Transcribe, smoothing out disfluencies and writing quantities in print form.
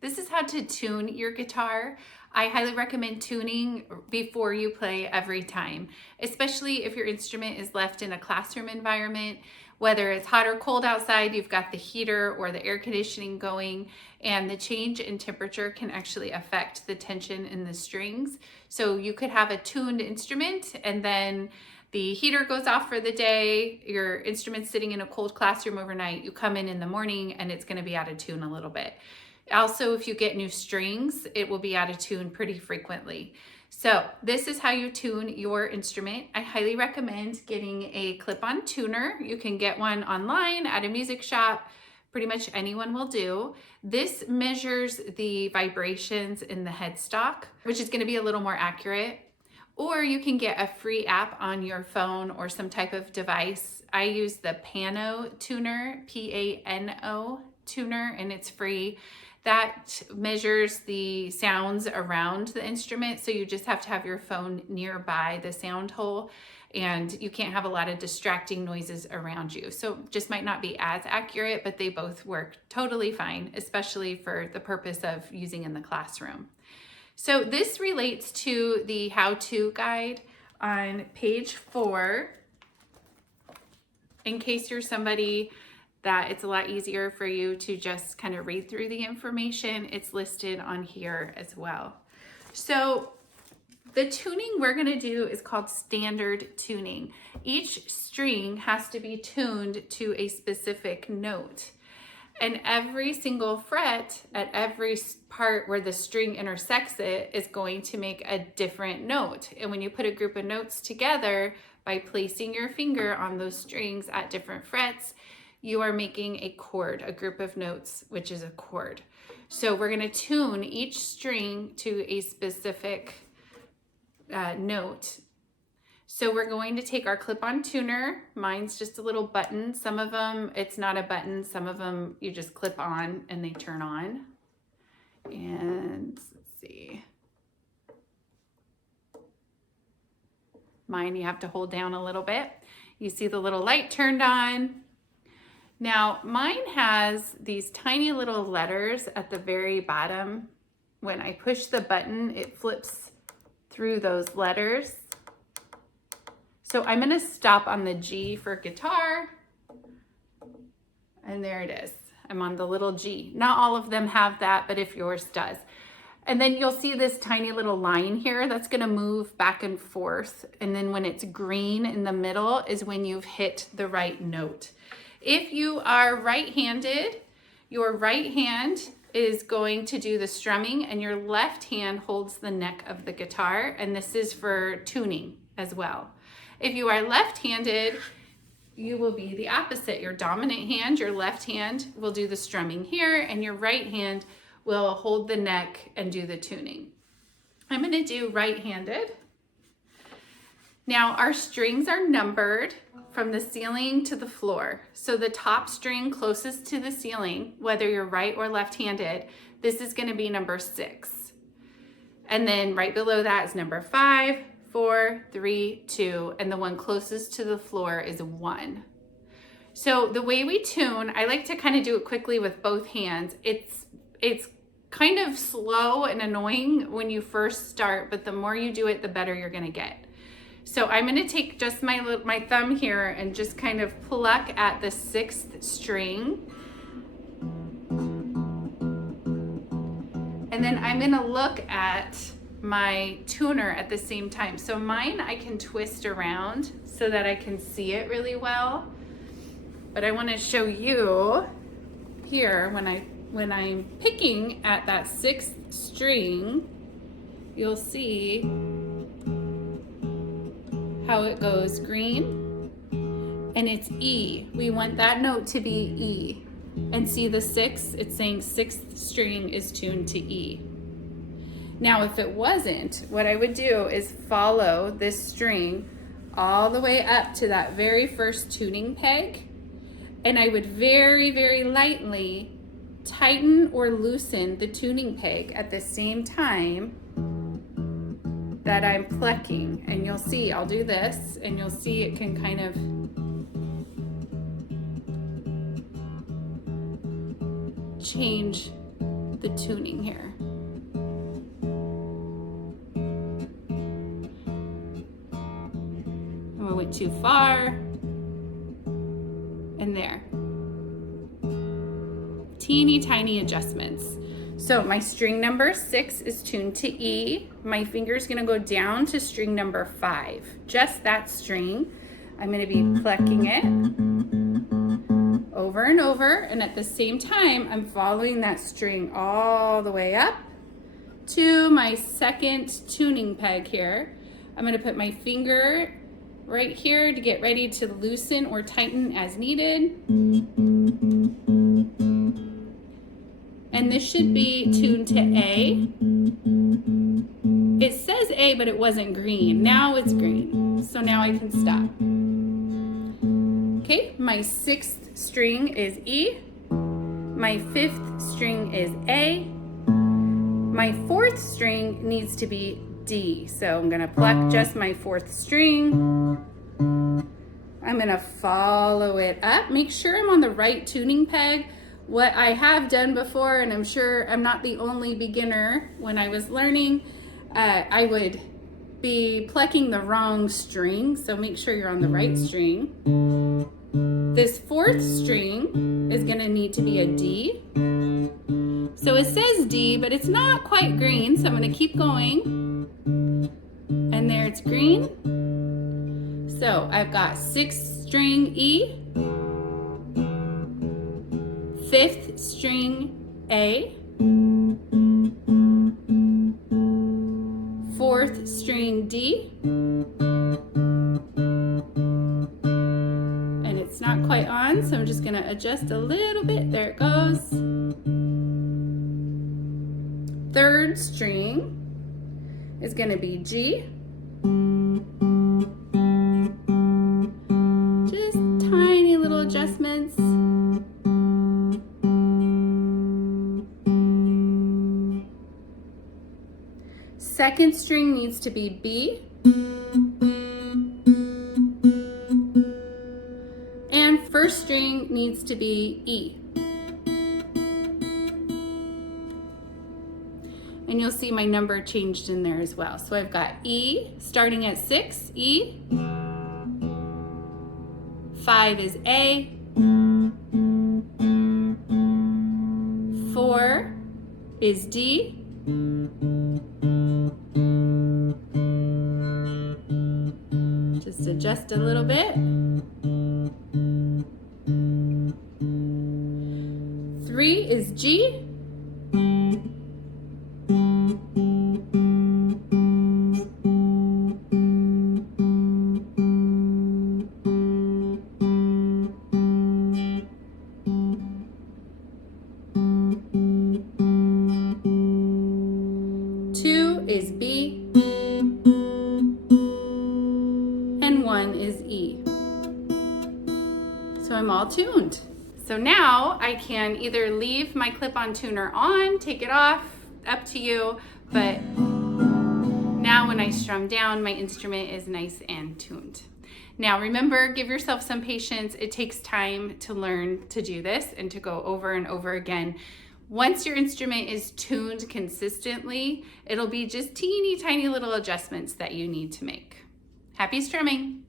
This is how to tune your guitar. I highly recommend tuning before you play every time, especially if your instrument is left in a classroom environment. Whether it's hot or cold outside, you've got the heater or the air conditioning going, and the change in temperature can actually affect the tension in the strings. So you could have a tuned instrument and then the heater goes off for the day, your instrument's sitting in a cold classroom overnight, you come in the morning and it's going to be out of tune a little bit. Also, if you get new strings, it will be out of tune pretty frequently. So this is how you tune your instrument. I highly recommend getting a clip-on tuner. You can get one online at a music shop. Pretty much anyone will do. This measures the vibrations in the headstock, which is going to be a little more accurate. Or you can get a free app on your phone or some type of device. I use the Pano tuner, P-A-N-O tuner, and it's free. That measures the sounds around the instrument, so you just have to have your phone nearby the sound hole, and you can't have a lot of distracting noises around you. So just might not be as accurate, but they both work totally fine, especially for the purpose of using in the classroom. So this relates to the how-to guide on page 4. In case you're somebody that it's a lot easier for you to just kind of read through the information, it's listed on here as well. So the tuning we're going to do is called standard tuning. Each string has to be tuned to a specific note. And every single fret at every part where the string intersects it is going to make a different note. And when you put a group of notes together by placing your finger on those strings at different frets, you are making a chord, a group of notes, which is a chord. So we're going to tune each string to a specific note. So we're going to take our clip-on tuner. Mine's just a little button. Some of them, it's not a button. Some of them you just clip on and they turn on. And let's see. Mine you have to hold down a little bit. You see the little light turned on. Now mine has these tiny little letters at the very bottom. When I push the button, it flips through those letters. So I'm going to stop on the G for guitar, and there it is. I'm on the little G. Not all of them have that, but if yours does. And then you'll see this tiny little line here that's going to move back and forth. And then when it's green in the middle is when you've hit the right note. If you are right-handed, your right hand is going to do the strumming and your left hand holds the neck of the guitar. And this is for tuning as well. If you are left-handed, you will be the opposite. Your dominant hand, your left hand, will do the strumming here, and your right hand will hold the neck and do the tuning. I'm going to do right-handed. Now, our strings are numbered from the ceiling to the floor. So the top string closest to the ceiling, whether you're right or left-handed, this is going to be number 6. And then right below that is number 5, 4, 3, 2, and the one closest to the floor is 1. So the way we tune, I like to kind of do it quickly with both hands. It's kind of slow and annoying when you first start, but the more you do it, the better you're going to get. So I'm going to take just my thumb here and just kind of pluck at the 6th string. And then I'm going to look at my tuner at the same time. So mine I can twist around so that I can see it really well. But I want to show you here when I'm picking at that 6th string, you'll see how it goes green and it's E. We want that note to be E. And see the 6, it's saying 6th string is tuned to E. Now, if it wasn't, what I would do is follow this string all the way up to that very first tuning peg, and I would very, very lightly tighten or loosen the tuning peg at the same time that I'm plucking. And you'll see, I'll do this, and you'll see it can kind of change the tuning here. I went too far. And there. Teeny tiny adjustments. So my string number 6 is tuned to E. My finger's gonna go down to string number 5. Just that string. I'm gonna be plucking it over and over, and at the same time, I'm following that string all the way up to my second tuning peg here. I'm gonna put my finger right here to get ready to loosen or tighten as needed. And this should be tuned to A. It says A, but it wasn't green. Now it's green, so now I can stop. Okay, my 6th string is E. My 5th string is A. My 4th string needs to be D. So I'm gonna pluck just my 4th string. I'm gonna follow it up. Make sure I'm on the right tuning peg. What I have done before, and I'm sure I'm not the only beginner, when I was learning, I would be plucking the wrong string, so make sure you're on the right string. This 4th string is gonna need to be a D. So it says D, but it's not quite green, so I'm gonna keep going. And there it's green. So I've got 6th string E, 5th string A, 4th string D, and it's not quite on, so I'm just gonna adjust a little bit. There it goes. 3rd string is gonna be G. Just tiny little adjustments. 2nd string needs to be B. And 1st string needs to be E. And you'll see my number changed in there as well. So I've got E starting at 6, E. 5 is A. 4 is D. Just adjust a little bit. 3 is G. 2 is B. And 1 is E. So I'm all tuned. So now I can either leave my clip-on tuner on, take it off, up to you, but now when I strum down, my instrument is nice and tuned. Now remember, give yourself some patience. It takes time to learn to do this and to go over and over again. Once your instrument is tuned consistently, it'll be just teeny tiny little adjustments that you need to make. Happy strumming!